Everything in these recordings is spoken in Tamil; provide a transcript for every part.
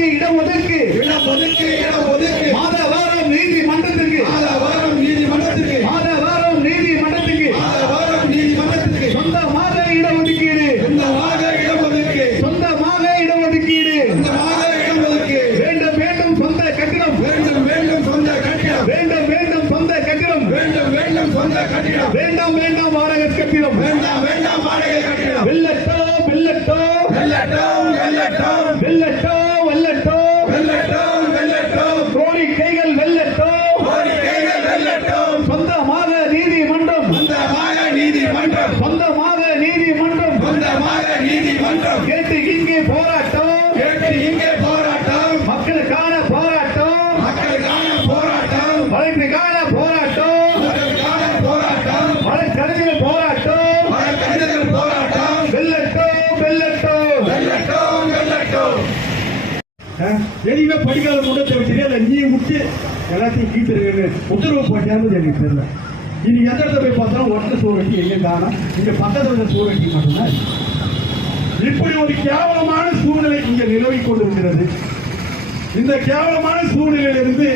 ஒதுக்கு இடம் ஒதுக்கு மாதவாரம் நீதிமன்றத்திற்கு சொந்தமாக இடஒதுக்கீடு வேண்டும் வேண்டும் சொந்த கட்டிடம் வேண்டும் வேண்டும் வாடகை கட்டிடம் வெல்லட்டோ கோரிக்கைகள் வெல்லட்டோ சொந்தமாக நீதிமன்றம் கேட்டு இங்கே போராட்டம் மக்களுக்கான போராட்டம் வழக்குக்கான போராட்டம் வழக்கறிஞர் போராட்டம் வெல்லட்டோ எதுவுமே படிக்காத முன்னத்தை வச்சுட்டு நீ விட்டு எல்லாத்தையும் கீழ்த்து உத்தரவு போட்டான்னு எனக்கு தெரியல. இன்னைக்கு எந்த இடத்துல போய் பார்த்தாலும் ஒற்றை சூழட்டி எங்க காணும், இங்க பக்கத்துல சூழட்டி மட்டும்தான். இப்படி ஒரு கேவலமான சூழ்நிலை இங்க நிலவி கொண்டிருக்கிறது. இந்த கேவலமான சூழ்நிலையிலிருந்து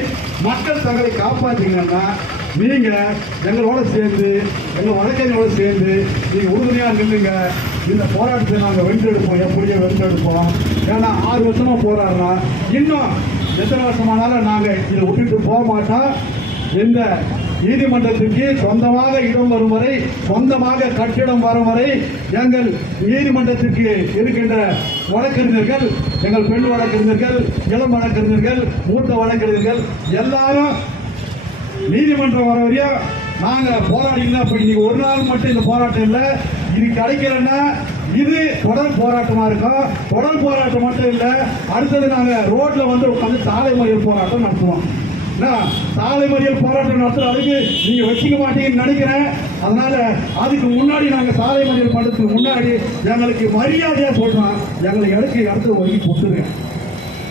மக்கள் தங்களை காப்பாற்றீங்கன்னா நீங்க எங்களோட சேர்ந்து எங்க வழக்கறிஞரோட சேர்ந்து நீங்க உறுதுணையா நில்லுங்க. இந்த போராட்டத்தை நாங்கள் வென்றெடுப்போம், எப்படியோ வென்றெடுப்போம். ஏன்னா 6 வருஷமா போராடுறோம். இன்னும் எத்தனை வருஷமானாலும் நாங்கள் இதை விட்டுட்டு போக மாட்டோம். இந்த நீதிமன்றத்திற்கு சொந்தமாக இடம் வரும் வரை, சொந்தமாக கட்டிடம் வரும் வரை எங்கள் நீதிமன்றத்திற்கு இருக்கின்ற வழக்கறிஞர்கள், எங்கள் பெண் வழக்கறிஞர்கள், இளம் வழக்கறிஞர்கள், மூத்த வழக்கறிஞர்கள் எல்லாரும் நீதிமன்றம் வர வரையும் நாங்க போராடிக்கலாம். இப்ப இன்னைக்கு ஒரு நாள் மட்டும் இந்த போராட்டம் இல்லை, இது கிடைக்கலன்னா இது தொடர் போராட்டமா இருக்கும். தொடர் போராட்டம் மட்டும் இல்லை, அடுத்தது நாங்க ரோட்ல வந்து உட்காந்து சாலை மறியல் போராட்டம் நடத்துவோம். சாலை மறியல் போராட்டம் நடத்துற அதுக்கு நீங்க வச்சுக்க மாட்டீங்கன்னு நினைக்கிறேன். அதனால அதுக்கு முன்னாடி நாங்க சாலை மறியல் பண்றதுக்கு முன்னாடி எங்களுக்கு மரியாதையா சொல்றோம், எங்களுக்கு இடத்துல ஒதுக்கி கொடுத்துருங்க.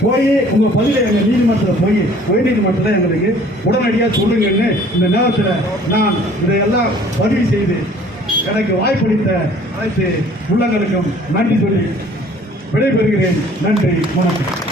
போய் உங்க பதிலை எங்க நீதிமன்றத்தில் போய் உயர்நீதிமன்றத்தில் எங்களுக்கு உடனடியாக சொல்லுங்கன்னு இந்த நேரத்தில் நான் இதையெல்லாம் பதிவு செய்து எனக்கு வாய்ப்பளித்த அனைத்து உள்ளங்களுக்கும் நன்றி சொல்லி விடைபெறுகிறேன். நன்றி, வணக்கம்.